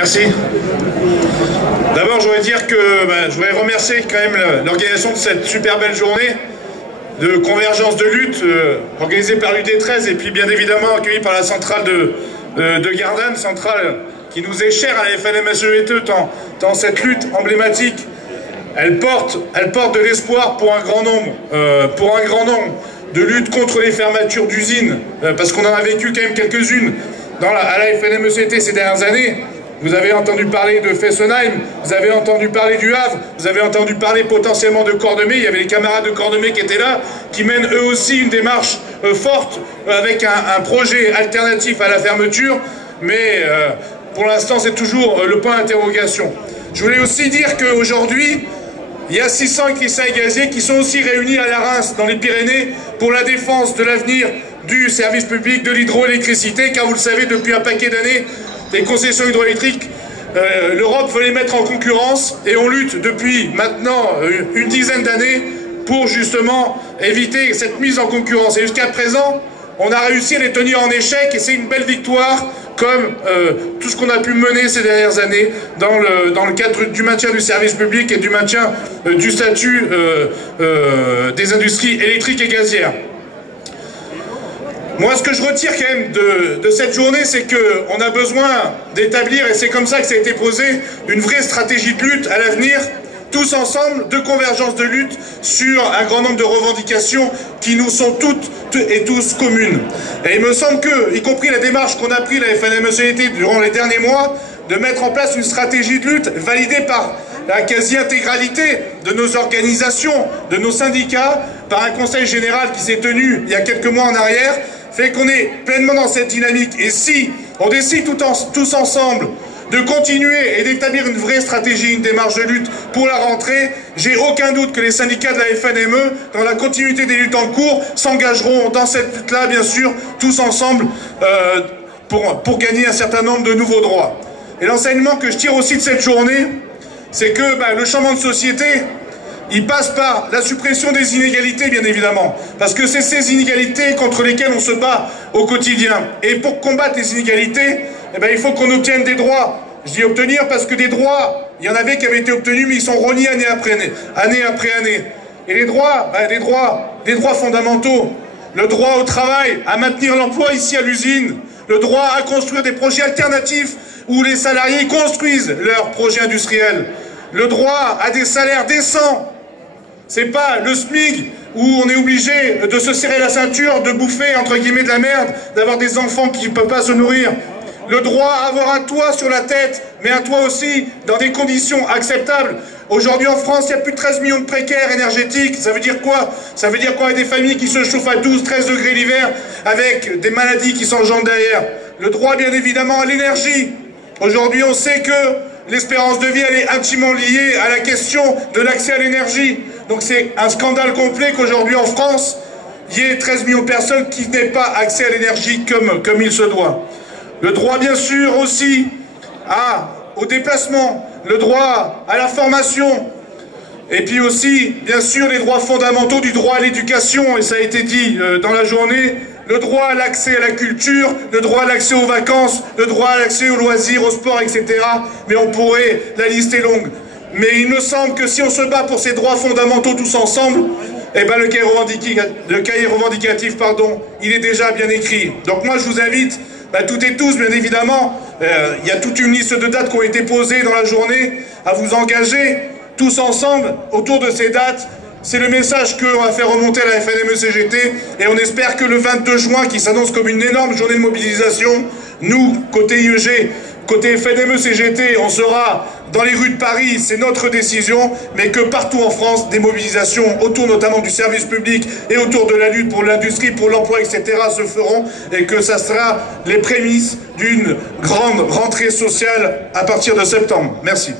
Merci. D'abord, je voudrais dire que je voudrais remercier quand même l'organisation de cette super belle journée de convergence de lutte organisée par l'UD13 et puis bien évidemment accueillie par la centrale de Gardanne, centrale qui nous est chère à la FNMSEGT tant cette lutte emblématique, elle porte de l'espoir pour un grand nombre, de lutte contre les fermetures d'usines, parce qu'on en a vécu quand même quelques-unes à la FNMSEGT ces dernières années. Vous avez entendu parler de Fessenheim, vous avez entendu parler du Havre, vous avez entendu parler potentiellement de Cordemais. Il y avait les camarades de Cordemais qui étaient là, qui mènent eux aussi une démarche forte avec un projet alternatif à la fermeture. Mais pour l'instant, c'est toujours le point d'interrogation. Je voulais aussi dire qu'aujourd'hui, il y a 600 électriciens et gaziers qui sont aussi réunis à la Reims, dans les Pyrénées, pour la défense de l'avenir du service public de l'hydroélectricité, car vous le savez, depuis un paquet d'années, les concessions hydroélectriques, l'Europe veut les mettre en concurrence et on lutte depuis maintenant une dizaine d'années pour justement éviter cette mise en concurrence. Et jusqu'à présent, on a réussi à les tenir en échec et c'est une belle victoire comme tout ce qu'on a pu mener ces dernières années dans le cadre du maintien du service public et du maintien du statut des industries électriques et gazières. Moi, ce que je retire quand même de cette journée, c'est qu'on a besoin d'établir, et c'est comme ça que ça a été posé, une vraie stratégie de lutte à l'avenir, tous ensemble, de convergence de lutte sur un grand nombre de revendications qui nous sont toutes et tous communes. Et il me semble que, y compris la démarche qu'on a prise, la FNMSEGT, durant les derniers mois, de mettre en place une stratégie de lutte validée par la quasi-intégralité de nos organisations, de nos syndicats, par un conseil général qui s'est tenu il y a quelques mois en arrière, fait qu'on est pleinement dans cette dynamique. Et si on décide tous ensemble de continuer et d'établir une vraie stratégie, une démarche de lutte pour la rentrée, j'ai aucun doute que les syndicats de la FNME, dans la continuité des luttes en cours, s'engageront dans cette lutte-là, bien sûr, tous ensemble, pour gagner un certain nombre de nouveaux droits. Et l'enseignement que je tire aussi de cette journée, c'est que le changement de société, il passe par la suppression des inégalités, bien évidemment. Parce que c'est ces inégalités contre lesquelles on se bat au quotidien. Et pour combattre les inégalités, il faut qu'on obtienne des droits. Je dis obtenir parce que des droits, il y en avait qui avaient été obtenus, mais ils sont reniés année après année. Et les droits, des droits fondamentaux. Le droit au travail, à maintenir l'emploi ici à l'usine. Le droit à construire des projets alternatifs où les salariés construisent leurs projets industriels. Le droit à des salaires décents. C'est pas le SMIC où on est obligé de se serrer la ceinture, de bouffer entre guillemets de la merde, d'avoir des enfants qui ne peuvent pas se nourrir. Le droit à avoir un toit sur la tête, mais un toit aussi dans des conditions acceptables. Aujourd'hui en France, il y a plus de 13 millions de précaires énergétiques. Ça veut dire quoi? Ça veut dire qu'on a des familles qui se chauffent à 12-13 degrés l'hiver avec des maladies qui s'engendrent derrière. Le droit bien évidemment à l'énergie. Aujourd'hui on sait que l'espérance de vie, elle est intimement liée à la question de l'accès à l'énergie. Donc c'est un scandale complet qu'aujourd'hui en France, il y ait 13 millions de personnes qui n'aient pas accès à l'énergie comme il se doit. Le droit bien sûr aussi au déplacement, le droit à la formation, et puis aussi bien sûr les droits fondamentaux du droit à l'éducation, et ça a été dit dans la journée, le droit à l'accès à la culture, le droit à l'accès aux vacances, le droit à l'accès aux loisirs, au sport, etc. Mais on pourrait, la liste est longue. Mais il me semble que si on se bat pour ces droits fondamentaux tous ensemble, le cahier revendicatif, il est déjà bien écrit. Donc moi je vous invite, toutes et tous bien évidemment, il y a toute une liste de dates qui ont été posées dans la journée, à vous engager tous ensemble autour de ces dates. C'est le message qu'on va faire remonter à la FNMSEGT et on espère que le 22 juin, qui s'annonce comme une énorme journée de mobilisation, nous, côté IEG, côté FNMSEGT, on sera dans les rues de Paris, c'est notre décision, mais que partout en France, des mobilisations autour notamment du service public et autour de la lutte pour l'industrie, pour l'emploi, etc. se feront et que ça sera les prémices d'une grande rentrée sociale à partir de septembre. Merci.